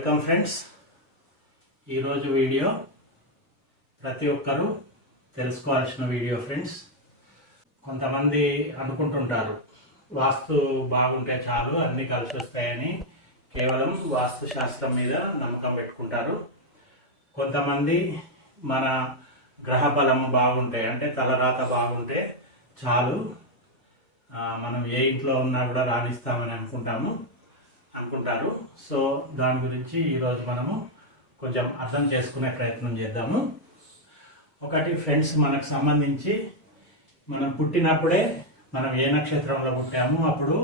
Welcome friends. ఈరోజు video ప్రతి ఒక్కరూ తెలుసుకోవాల్సిన వీడియో ఫ్రెండ్స్. కొంతమంది అనుకుంటుంటారు వాస్తు బాగుంటే చాలు అన్నీ కలిసి వస్తాయని కేవలం వాస్తు శాస్త్రం మీద నమ్మకం పెట్టుకుంటారు. కొంతమంది మన గ్రహ బలం బాగుంటే అంటే తలరాత బాగుంటే చాలు మనం ఏ ఇంట్లో ఉన్నా కూడా రాణిస్తామని అనుకుంటాము. అనుకుంటారు. సో దాని గురించి ఈరోజు మనము కొంచెం అర్థం చేసుకునే ప్రయత్నం చేద్దాము. ఒకటి ఫ్రెండ్స్ మనకు సంబంధించి మనం పుట్టినప్పుడే మనం ఏ నక్షత్రంలో పుట్టాము అప్పుడు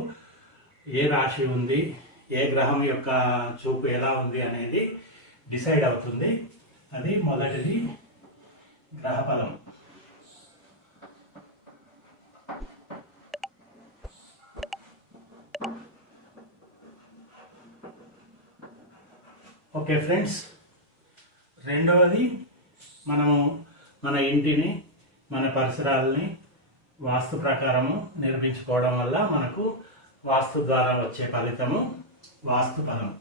ఏ రాశి ఉంది ఏ గ్రహం యొక్క చూపు ఎలా ఉంది అనేది డిసైడ్ అవుతుంది. అది మొదటిది గ్రహఫలం ఓకే ఫ్రెండ్స్. రెండవది మనము మన ఇంటిని మన పరిసరాలని వాస్తు ప్రకారము నిర్మించుకోవడం వల్ల మనకు వాస్తు ద్వారా వచ్చే ఫలితము వాస్తు ఫలం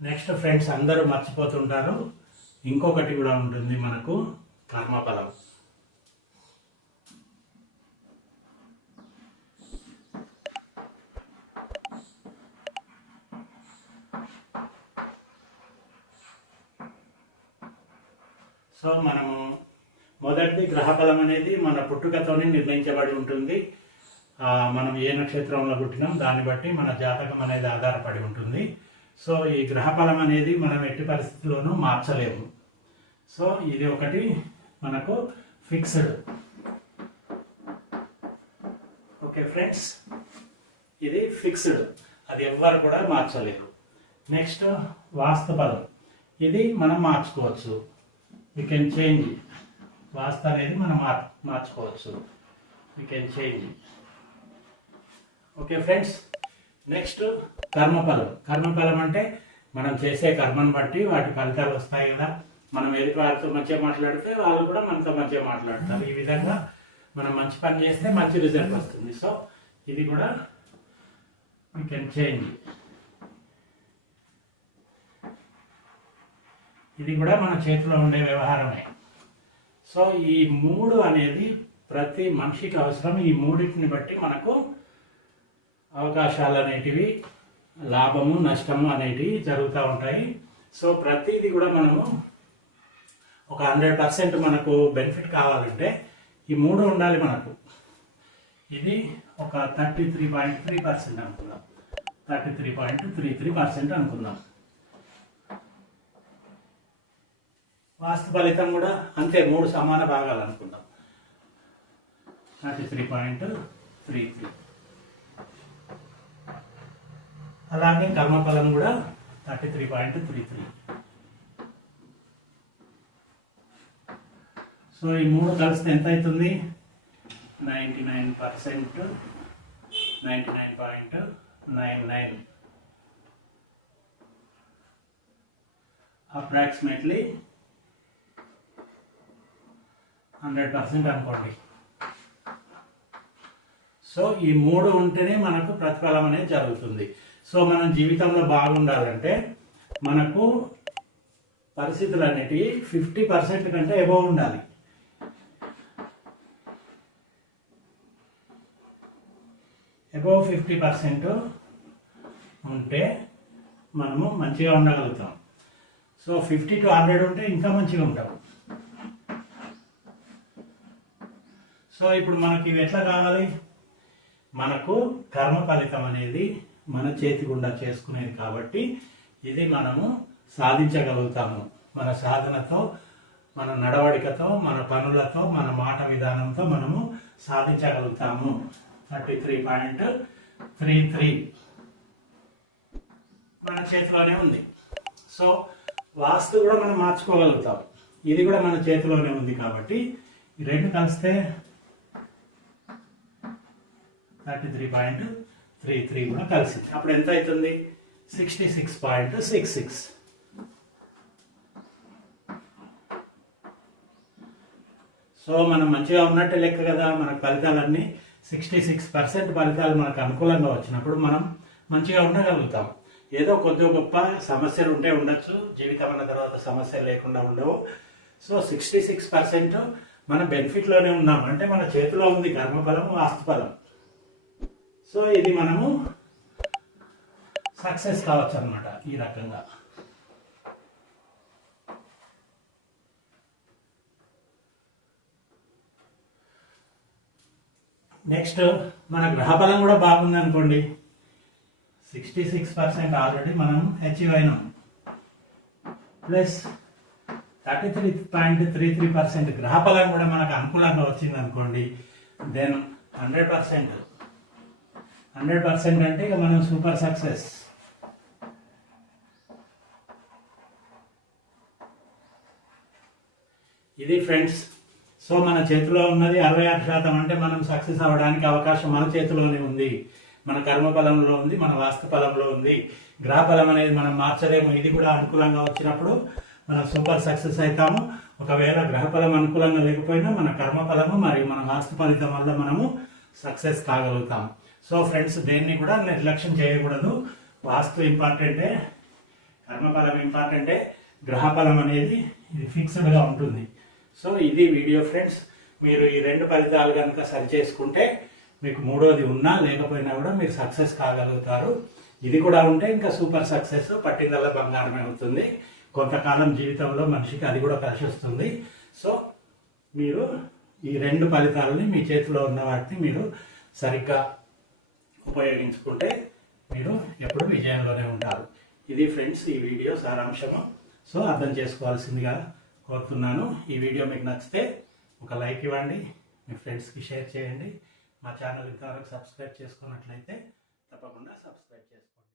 నెక్స్ట్ ఫ్రెండ్స్ అందరూ మర్చిపోతుంటారు. ఇంకొకటి కూడా ఉంటుంది మనకు. కర్మఫలం. సో మనము మొదటిది గ్రహఫలం అనేది మన పుట్టుకతోనే నిర్ణయించబడి ఉంటుంది. మనం ఏ నక్షత్రంలో పుట్టినాం దాన్ని బట్టి మన జాతకం అనేది ఆధారపడి ఉంటుంది. సో ఈ గ్రహఫలం అనేది మనం ఎట్టి పరిస్థితుల్లోనూ మార్చలేము. సో ఇది ఒకటి. మనకు ఫిక్స్డ్ ఓకే ఫ్రెండ్స్ ఇది ఫిక్స్డ్ అది ఎవ్వరు కూడా మార్చలేరు. నెక్స్ట్ వాస్తుపదం ఇది మనం మార్చుకోవచ్చు. యూ కెన్ చేంజ్ వాస్తు అనేది మనం మార్ మార్చుకోవచ్చు. You can change okay friends next కర్మఫలం. కర్మఫలం అంటే మనం చేసే కర్మను బట్టి వాటి ఫలితాలు వస్తాయి కదా. మనం ఎదుటి వారితో మంచిగా మాట్లాడితే వాళ్ళు కూడా మనతో మంచిగా మాట్లాడతారు. ఈ విధంగా మనం మంచి పని చేస్తే మంచి రిజల్ట్ వస్తుంది. సో ఇది కూడా వీ కెన్ చేంజ్ ఇది కూడా మన చేతిలో ఉండే వ్యవహారమే. సో ఈ మూడు అనేది ప్రతి మనిషికి అవసరం. ఈ మూడింటిని బట్టి మనకు అవకాశాలు అనేటివి లాభము నష్టము అనేటివి జరుగుతూ ఉంటాయి. సో ప్రతిదీ కూడా మనము ఒక హండ్రెడ్ పర్సెంట్ మనకు బెనిఫిట్ కావాలంటే ఈ మూడు ఉండాలి మనకు. ఇది ఒక thirty three point three percent అనుకుందాం. Thirty three point three three percent అనుకుందాం. వాస్తు ఫలితం కూడా అంతే మూడు సమాన భాగాలు అనుకుందాం. Thirty three point three three అలాగే కర్మఫలం కూడా thirty three point three three so ఈ మూడు కలిస్తే ఎంత అవుతుంది? Ninety nine percent ninety nine point nine nine. Approximately hundred percent అనుకోండి. సో ఈ మూడు ఉంటేనే మనకు ప్రతిఫలం అనేది జరుగుతుంది. సో మనం జీవితంలో బాగుండాలంటే మనకు పరిస్థితులు అనేటివి ఫిఫ్టీ పర్సెంట్ కంటే ఎబవ్ ఉండాలి. అబౌవ్ ఫిఫ్టీ పర్సెంట్ ఉంటే మనము మంచిగా ఉండగలుగుతాం. సో ఫిఫ్టీ టు హండ్రెడ్ ఉంటే ఇంకా మంచిగా ఉంటాం. సో ఇప్పుడు మనకి ఇవి ఎట్లా కావాలి? మనకు కర్మ ఫలితం అనేది మన చేతి గుండా చేసుకునేది కాబట్టి ఇది మనము సాధించగలుగుతాము. మన సాధనతో మన నడవడికతో మన పనులతో మన మాట విధానంతో మనము సాధించగలుగుతాము. Thirty three point three three మన చేతిలోనే ఉంది. సో వాస్తు కూడా మనం మార్చుకోగలుగుతాం. ఇది కూడా మన చేతిలోనే ఉంది కాబట్టి రెండు కలిస్తే thirty three point three three కూడా కలిసింది. అప్పుడు ఎంత అవుతుంది? Sixty six point six six. So మనం మంచిగా ఉన్నట్టే లెక్క కదా మనకు ఫలితాలన్నీ. సిక్స్టీ సిక్స్ పర్సెంట్ ఫలితాలు మనకు అనుకూలంగా వచ్చినప్పుడు మనం మంచిగా ఉండగలుగుతాం. ఏదో కొద్ది గొప్ప సమస్యలు ఉంటే ఉండొచ్చు జీవితం అన్న తర్వాత సమస్యలు లేకుండా ఉండవు. సో సిక్స్టీ సిక్స్ పర్సెంట్ మన బెనిఫిట్లోనే ఉన్నాం. అంటే మన చేతిలో ఉంది కర్మఫలం వాస్తుఫలం సో ఇది మనము సక్సెస్ కావచ్చు అనమాట ఈ రకంగా. నెక్స్ట్ మన గ్రహబలం కూడా బాగుంది అనుకోండి సిక్స్టీ సిక్స్ పర్సెంట్ ఆల్రెడీ మనం అచీవ్ అయినాం. Plus thirty three point three three percent గ్రహఫలం కూడా మనకు అనుకూలంగా వచ్చింది అనుకోండి then hundred percent hundred percent అంటే ఇక మనం సూపర్ సక్సెస్ ఇది ఫ్రెండ్స్ సో మన చేతిలో ఉన్నది అరవై ఆరు శాతం అంటే మనం సక్సెస్ అవ్వడానికి అవకాశం మన చేతిలోనే ఉంది. మన కర్మఫలంలో ఉంది మన వాస్తు ఫలంలో ఉంది. గ్రహఫలం అనేది మనం మార్చలేము. ఇది కూడా అనుకూలంగా వచ్చినప్పుడు మనం సూపర్ సక్సెస్ అవుతాము. ఒకవేళ గ్రహఫలం అనుకూలంగా లేకపోయినా మన కర్మఫలము మరియు మన వాస్తు ఫలితం వల్ల మనము సక్సెస్ కాగలుగుతాం. సో ఫ్రెండ్స్ దేన్ని కూడా నిర్లక్ష్యం చేయకూడదు. వాస్తు ఇంపార్టెంటే కర్మఫలం ఇంపార్టెంటే గ్రహఫలం అనేది ఇది ఫిక్స్డ్గా ఉంటుంది. సో ఇది వీడియో ఫ్రెండ్స్. మీరు ఈ రెండు ఫలితాలు కనుక సరి చేసుకుంటే మీకు మూడోది ఉన్నా లేకపోయినా కూడా మీరు సక్సెస్ కాగలుగుతారు. ఇది కూడా ఉంటే ఇంకా సూపర్ సక్సెస్ పట్టిందల బంగారమే అవుతుంది. కొంతకాలం జీవితంలో మనిషికి అది కూడా కలిసి వస్తుంది. సో మీరు ఈ రెండు ఫలితాలని మీ చేతిలో ఉన్న వాటిని మీరు సరిగ్గా ఉపయోగించుకుంటే మీరు ఎప్పుడు విజయంలోనే ఉంటారు. ఇది ఫ్రెండ్స్ ఈ వీడియో సారాంశము. సో అర్థం చేసుకోవాల్సిందిగా కోరుతున్నాను. ఈ వీడియో మీకు నచ్చితే ఒక లైక్ ఇవ్వండి మీ ఫ్రెండ్స్కి షేర్ చేయండి. మా ఛానల్ ఇంతవరకు సబ్స్క్రైబ్ చేసుకున్నట్లయితే తప్పకుండా సబ్స్క్రైబ్ చేసుకోండి.